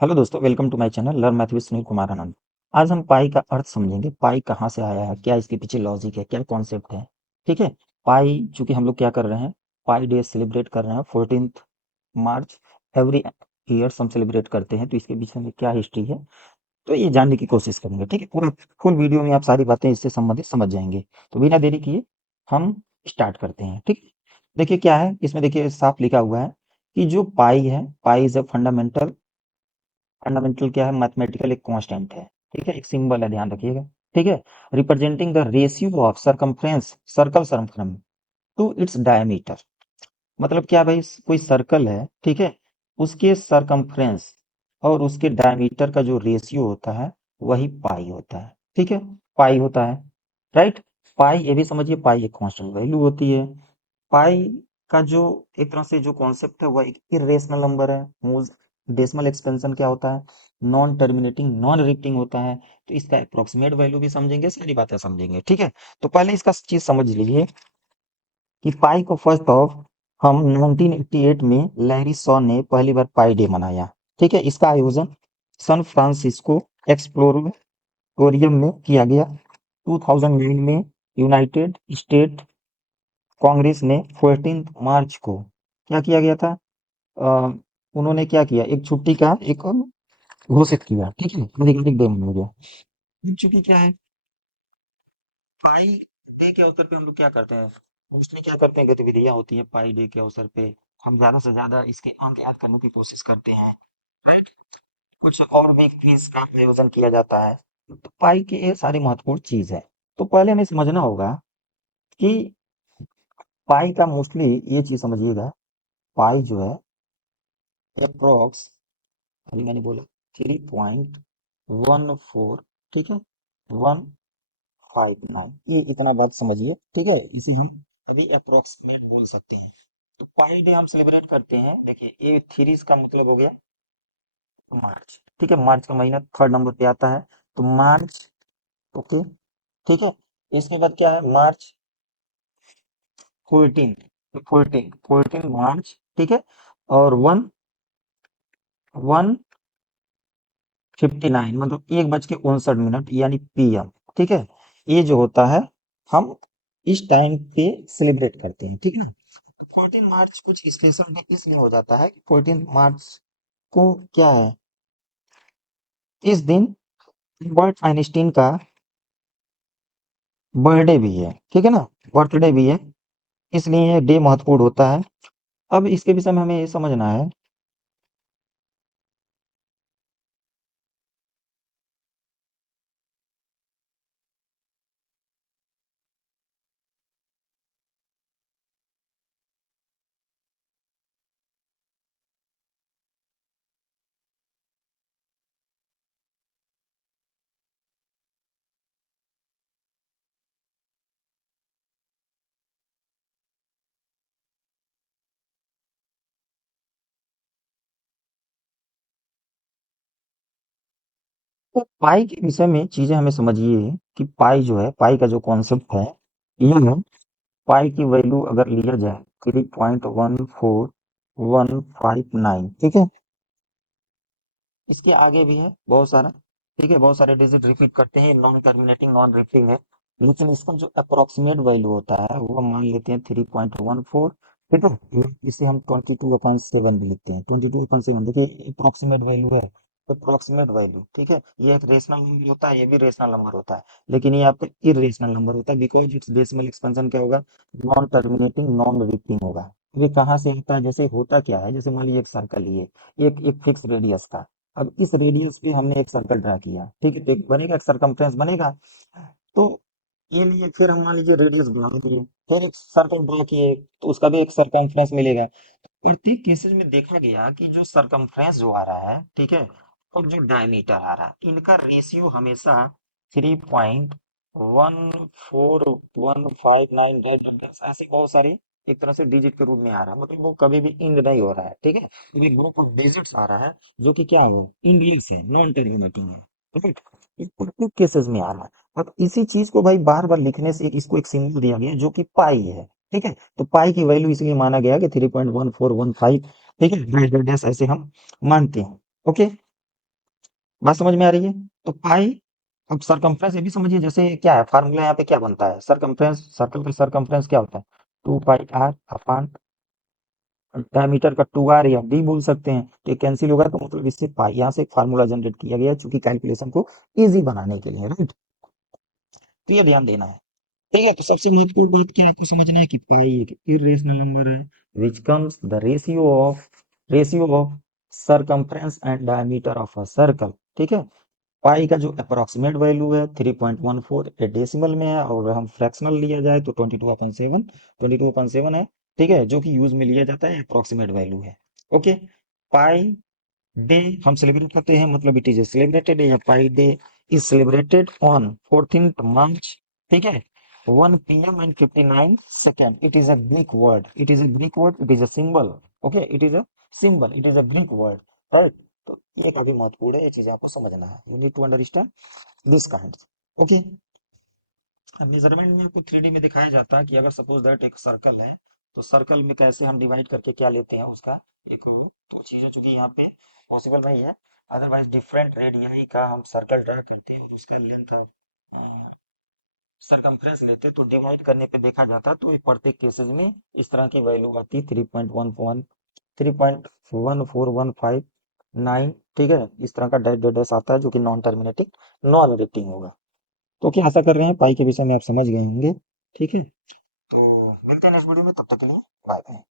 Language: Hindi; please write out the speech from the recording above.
हेलो दोस्तों, welcome to my channel learn math with Sunil Kumar Anand. आज हम पाई का अर्थ समझेंगे। पाई कहाँ से आया है, क्या इसके पीछे लॉजिक है, क्या कॉन्सेप्ट है। ठीक है। पाई चूंकि हम लोग क्या कर रहे हैं, पाई डे सेलिब्रेट कर रहे हैं 14th मार्च। एवरी ईयर्स हम सेलिब्रेट करते हैं, तो इसके पीछे में क्या हिस्ट्री है तो ये जानने की कोशिश करेंगे। ठीक है, पूरा फुल वीडियो में आप सारी बातें इससे संबंधित समझ जाएंगे। तो बिना देरी किए हम स्टार्ट करते हैं। ठीक। देखिए क्या है इसमें, देखिए साफ लिखा हुआ है कि जो पाई है, pi is a fundamental. Fundamental क्या है, मैथमेटिकल एक कांस्टेंट है। ठीक है, एक सिंबल है, ध्यान रखिएगा। ठीक है। Representing the ratio of circumference circle circum to its diameter. मतलब क्या भाई, कोई सर्कल है, ठीक है, उसके सरकमफ्रेंस और उसके डायमीटर का जो रेशियो होता है वही पाई होता है। ठीक है, पाई होता है। राइट। पाई ये भी समझिए, पाई एक कांस्टेंट वैल्यू होती है। पाई का जो एक तरह से जो कॉन्सेप्ट है वह एक इरेशनल नंबर है। मूल डेसिमल एक्सपेंशन क्या होता है, नॉन टर्मिनेटिंग नॉन रिपीटिंग होता है। तो इसका अप्रोक्सीमेट वैल्यू भी समझेंगे, सारी बातें समझेंगे। ठीक है। तो पहले इसका चीज समझ लीजिए कि पाई को फर्स्ट ऑफ हम 1988 में लैरी सॉ ने पहली बार पाई डे मनाया। ठीक है, इसका आयोजन सैन फ्रांसिस्को एक्सप्लोरेटोरियम में किया गया। 2009 में यूनाइटेड स्टेट कांग्रेस ने 14 मार्च को क्या किया गया था, अ, उन्होंने क्या किया, एक छुट्टी का एक घोषित किया। ठीक है, आधिकारिक डे मनाया गया। चूंकि क्या है, पाई डे के अवसर पे हम लोग क्या करते हैं, मोस्टली क्या करते हैं, गतिविधियां होती है पाई डे के अवसर पे। हम ज्यादा से ज्यादा इसके अंक याद करने की कोशिश करते हैं। राइट। कुछ और भी क्विज का आयोजन किया जाता है। तो पाई की ये सारी महत्वपूर्ण चीज है। तो पहले हमें समझना होगा कि पाई का मोस्टली ये चीज समझिएगा, पाई जो है अप्रोक्स, अभी मैंने बोला 3.14, ठीक है, 159, ये इतना बात समझिए। ठीक है, इसे हम अभी अप्रोक्सीमेट बोल सकते हैं। तो पाई डे हम सेलिब्रेट करते हैं। देखिए ये थ्री का मतलब हो गया मार्च। ठीक है, मार्च का महीना थर्ड नंबर पे आता है, तो मार्च। ओके। ठीक है, इसके बाद क्या है, मार्च 14, 14 मार्च। ठीक है, और 1:59 मतलब 1:59 यानी PM। ठीक है, ये जो होता है हम इस टाइम पे सेलिब्रेट करते हैं। ठीक है ना। 14 मार्च कुछ स्पेशल डे इसलिए हो जाता है कि 14 मार्च को क्या है, इस दिन अल्बर्ट आइंस्टीन का बर्थडे भी है। ठीक है ना, बर्थडे भी है, इसलिए ये डे महत्वपूर्ण होता है। अब इसके विषय में हमें ये समझना है। तो पाई के विषय में चीजें हमें समझिए कि पाई जो है, पाई का जो कॉन्सेप्ट है, यह है पाई की वैल्यू अगर लिया जाए 3.14159। ठीक है, इसके आगे भी है बहुत सारा। ठीक है, बहुत सारे डिजिट रिपीट करते हैं, नॉन टर्मिनेटिंग नॉन रिपीटिंग है। लेकिन इसका जो अप्रोक्सीमेट वैल्यू होता है वो हम मान लेते हैं 3.14। ठीक है, इसे हम 22/7 भी लिखते हैं। 22/7 देखिए अप्रोक्सीमेट वैल्यू है, अप्रोक्सीमेट वैल्यू। ठीक है, ये एक रेशनल नंबर होता है, ये भी रेशनल नंबर होता है, लेकिन ये आपका इरेशनल नंबर होता है बिकॉज इट्स डेसिमल एक्सपेंशन क्या होगा, नॉन टर्मिनेटिंग नॉन रिपीटिंग होगा। ये कहाँ से होता है, जैसे होता क्या है, जैसे मान लीजिए एक सर्कल लिए, एक एक फिक्स रेडियस का। अब इस रेडियस पे हमने एक सर्कल ड्रा किया, ठीक है, तो एक बनेगा, एक सरकमफ्रेंस बनेगा। तो ये लिए फिर हम मान लीजिए रेडियस बढ़ा दिए, फिर एक सर्कल ड्रा किए, तो उसका भी एक सरकमफ्रेंस मिलेगा। प्रत्येक केसेस में देखा गया कि जो सरकमफ्रेंस जो आ रहा है, ठीक है, और जो डायमीटर आ रहा है, इनका रेशियो हमेशा 3.1415 ऐसे बहुत सारी एक तरह से डिजिट के रूप में आ रहा है, मतलब वो कभी भी इंड नहीं हो रहा है। ठीक है, तो एक ग्रुप ऑफ डिजिट्स आ रहा है जो कि क्या है, इंडियस है, नॉन टर्मिनेटिंग है। राइट, प्रत्येक केसेस में आ रहा है। अब इसी चीज को भाई बार बार लिखने से एक इसको एक सिंबल दिया गया जो कि पाई है। ठीक है, तो पाई की वैल्यू इसलिए माना गया कि 3.1415। ठीक है, ग्रेटर डेस ऐसे हम मानते हैं। ओके। बात समझ में आ रही है? तो पाई, अब सरकमफ्रेंस ये भी समझिए, जैसे क्या है फार्मूला यहाँ पे क्या बनता है, सरकमफ्रेंस, सर्कल का सरकमफ्रेंस क्या होता है, 2 पाई आर अपान डायमीटर का 2 आर या डी बोल सकते हैं। तो ये कैंसिल होगा, तो मतलब इससे पाई, यहाँ से एक फार्मूला जनरेट किया गया है चूंकि कैलकुलेशन को इजी बनाने के लिए, राइट। तो ये ध्यान देना है। ठीक है, तो सबसे महत्वपूर्ण बात क्या आपको समझना है कि पाई एक इरेशनल नंबर है which comes the ratio of circumference and diameter of a circle. ठीक है, पाई का जो अप्रोक्सीमेट वैल्यू है 3.14, ये डेसिमल में है, और हम फ्रैक्शनल लिया जाए तो 22/7 है। ठीक है, जो कि यूज में लिया जाता है, अप्रोक्सीमेट वैल्यू है। ओके, पाई डे हम सेलिब्रेट करते हैं, मतलब इट इज ए सेलिब्रेटेड, या pi day is celebrated on 14th March। ठीक है, 1 p.m. and 59 seconds। It is a Greek word, it is a symbol. Okay, it is a symbol, it is a Greek word, right. तो ये काफी महत्वपूर्ण है, ये चीज आपको समझना है, you need to understand this kind. Okay, measurement में आपको 3D में दिखाया जाता है कि अगर सपोज दैट एक सर्कल है, तो सर्कल में कैसे हम डिवाइड करके क्या लेते हैं उसका एक, तो चीजें चूंकि यहाँ पे पॉसिबल नहीं है, अदरवाइज डिफरेंट रेडियाई का हम सर्कल ड्रा करते हैं और उसका लेंथ सरकमफ्रेंस लेते हैं, तो डिवाइड करने पे देखा जाता है, तो ये प्रत्येक केसेस में इस तरह की वैल्यू आती है, 3.1415 ठीक है, इस तरह का डैश डैश डैश आता है जो कि नॉन टर्मिनेटिंग, नॉन रेटिंग होगा। तो क्या आशा कर रहे हैं पाई के विषय में आप समझ गए होंगे। ठीक है, तो मिलते हैं नेक्स्ट वीडियो में, तब तक के लिए बाय बाय।